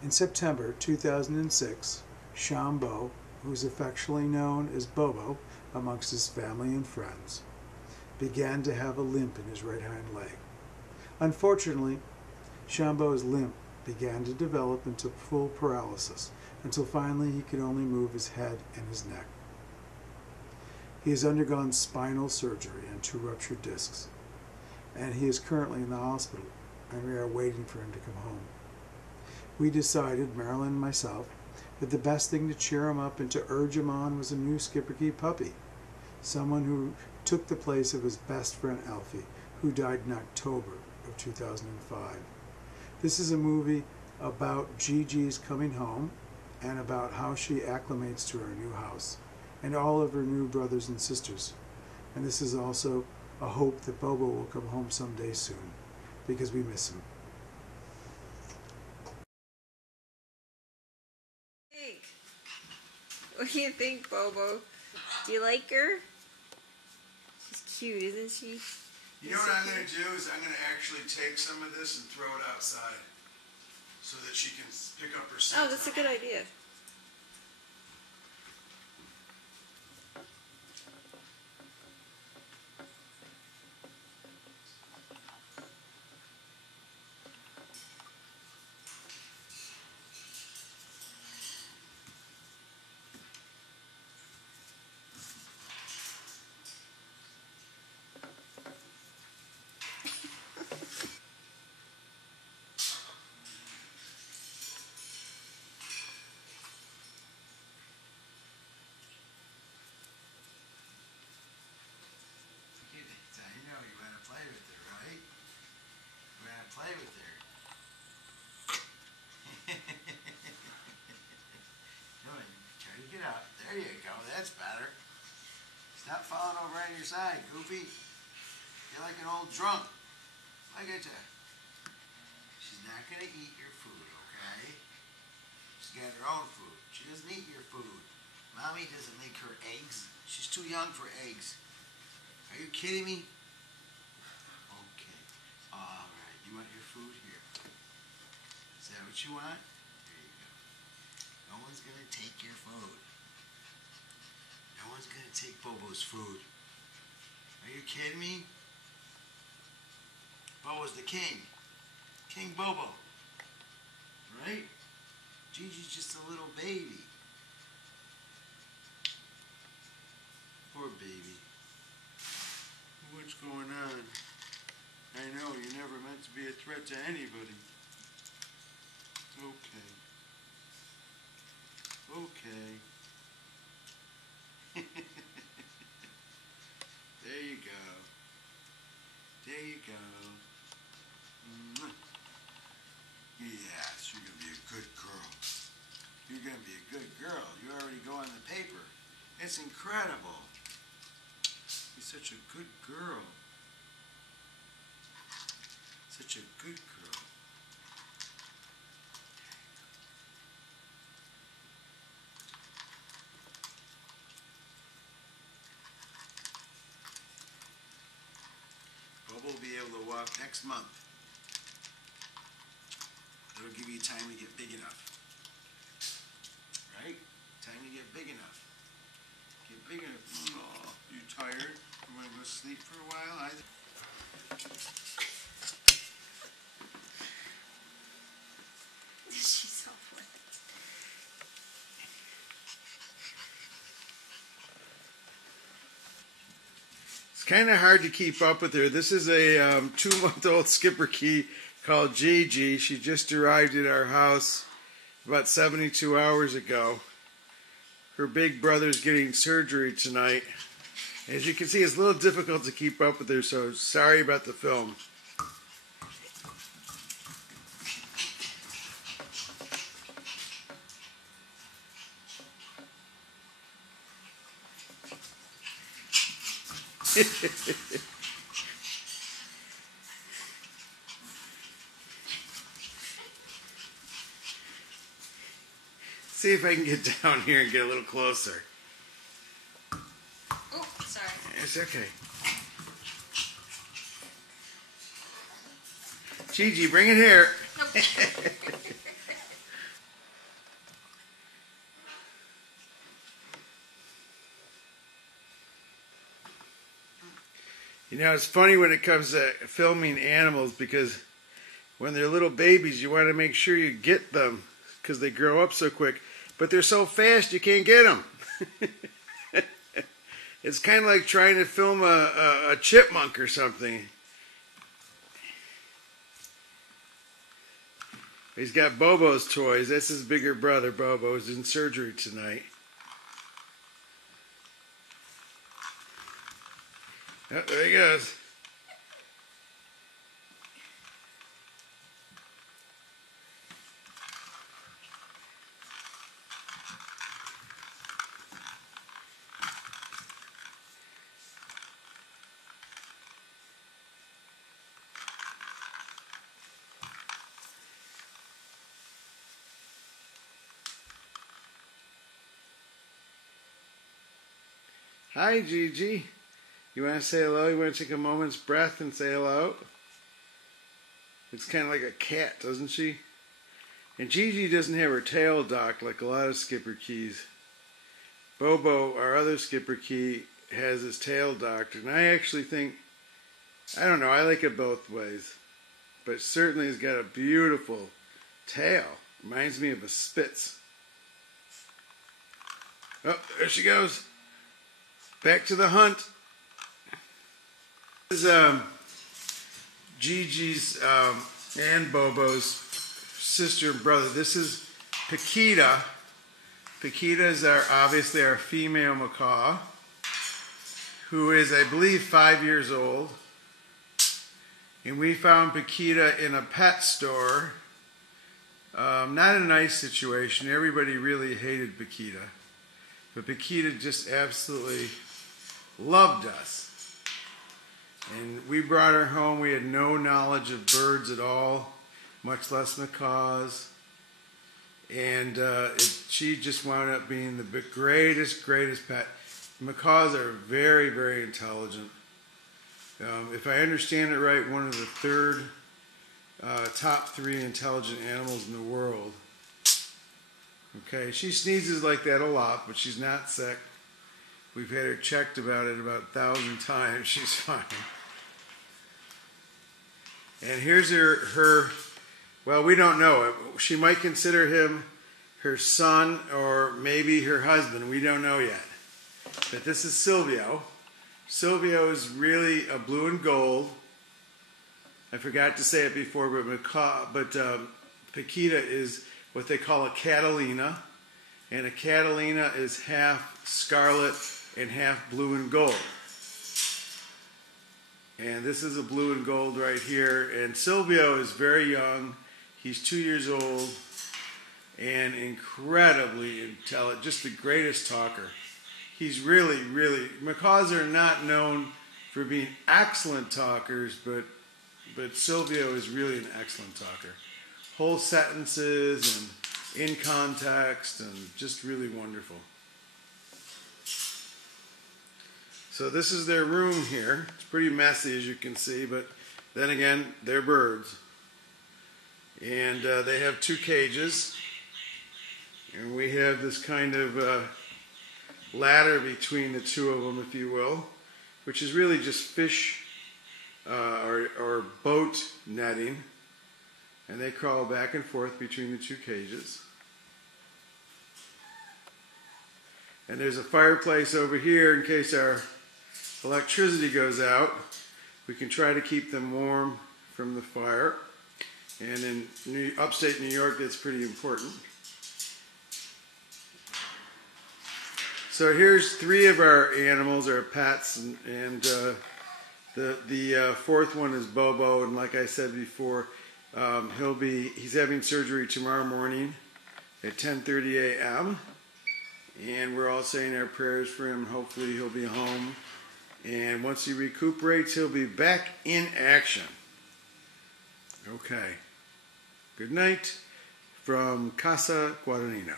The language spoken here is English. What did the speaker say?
In September 2006, Shambo, who is affectionately known as Bobo amongst his family and friends, began to have a limp in his right hind leg. Unfortunately, Shambo's limp began to develop into full paralysis until finally he could only move his head and his neck. He has undergone spinal surgery and 2 ruptured discs, and he is currently in the hospital, and we are waiting for him to come home. We decided, Marilyn and myself, that the best thing to cheer him up and to urge him on was a new Schipperke puppy, someone who took the place of his best friend Alfie, who died in October of 2005. This is a movie about Gigi's coming home and about how she acclimates to her new house and all of her new brothers and sisters. And this is also a hope that Bobo will come home someday soon, because we miss him. What do you think, Bobo? Do you like her? She's cute, isn't she? You know what I'm going to do is I'm going to actually take some of this and throw it outside so that she can pick up her scent. Oh, that's a good idea. Play with her. Come on, try to get out. There you go. That's better. Stop falling over on your side, Goofy. You're like an old drunk. Look at you. She's not going to eat your food, okay? She's got her own food. She doesn't eat your food. Mommy doesn't make her eggs. She's too young for eggs. Are you kidding me? Okay. All right. You want your food here? Is that what you want? There you go. No one's going to take your food. No one's going to take Bobo's food. Are you kidding me? Bobo's the king. King Bobo. Right? Gigi's just a little baby. Poor baby. What's going on? I know, you're never meant to be a threat to anybody. Okay. Okay. There you go. There you go. Yes, you're going to be a good girl. You're going to be a good girl. You already go on the paper. It's incredible. You're such a good girl. Such a good girl. Bobo will be able to walk next month. It'll give you time to get big enough. Right? Time to get big enough. Get big enough. Oh, you tired? You want to go sleep for a while? She's so funny. It's kind of hard to keep up with her. This is a 2-month-old Schipperke called Gigi. She just arrived at our house about 72 hours ago. Her big brother's getting surgery tonight. As you can see, it's a little difficult to keep up with her, so sorry about the film. See if I can get down here and get a little closer. Oh, sorry. It's okay. Gigi, bring it here. Nope. You know, it's funny when it comes to filming animals because when they're little babies, you want to make sure you get them because they grow up so quick. But they're so fast, you can't get them. It's kind of like trying to film a chipmunk or something. He's got Bobo's toys. That's his bigger brother, Bobo. He's in surgery tonight. Oh, there he goes. Hi, Gigi. You want to say hello? You want to take a moment's breath and say hello? It's kind of like a cat, doesn't she? And Gigi doesn't have her tail docked like a lot of skipper keys. Bobo, our other skipper key, has his tail docked. And I actually think, I don't know, I like it both ways. But certainly he's got a beautiful tail. Reminds me of a Spitz. Oh, there she goes. Back to the hunt. This is Gigi's and Bobo's sister and brother. This is Paquita. Paquita is obviously our female macaw, who is, I believe, 5 years old. And we found Paquita in a pet store. Not a nice situation. Everybody really hated Paquita. But Paquita just absolutely loved us. And we brought her home. We had no knowledge of birds at all, much less macaws. And she just wound up being the greatest pet. Macaws are very, very intelligent. If I understand it right, one of the third top 3 intelligent animals in the world. Okay, she sneezes like that a lot, but she's not sick. We've had her checked about it about 1,000 times. She's fine. And here's her, well, we don't know. She might consider him her son or maybe her husband. We don't know yet. But this is Silvio. Silvio is really a blue and gold. I forgot to say it before, but Paquita is what they call a Catalina. And a Catalina is half scarlet and half blue and gold. And this is a blue and gold right here. And Silvio is very young. He's 2 years old and incredibly intelligent, just the greatest talker. He's really, macaws are not known for being excellent talkers, but Silvio is really an excellent talker. Whole sentences and in context and just really wonderful. So this is their room here. It's pretty messy, as you can see, but then again, they're birds. And they have 2 cages. And we have this kind of ladder between the 2 of them, if you will, which is really just fish or boat netting. And they crawl back and forth between the 2 cages. And there's a fireplace over here in case our electricity goes out. We can try to keep them warm from the fire. And in upstate New York, that's pretty important. So here's 3 of our animals, our pets, and the 4th one is Bobo. And like I said before, he's having surgery tomorrow morning at 10:30 a.m. And we're all saying our prayers for him. Hopefully he'll be home. And once he recuperates, he'll be back in action. Okay. Good night from Casa Guadagnino.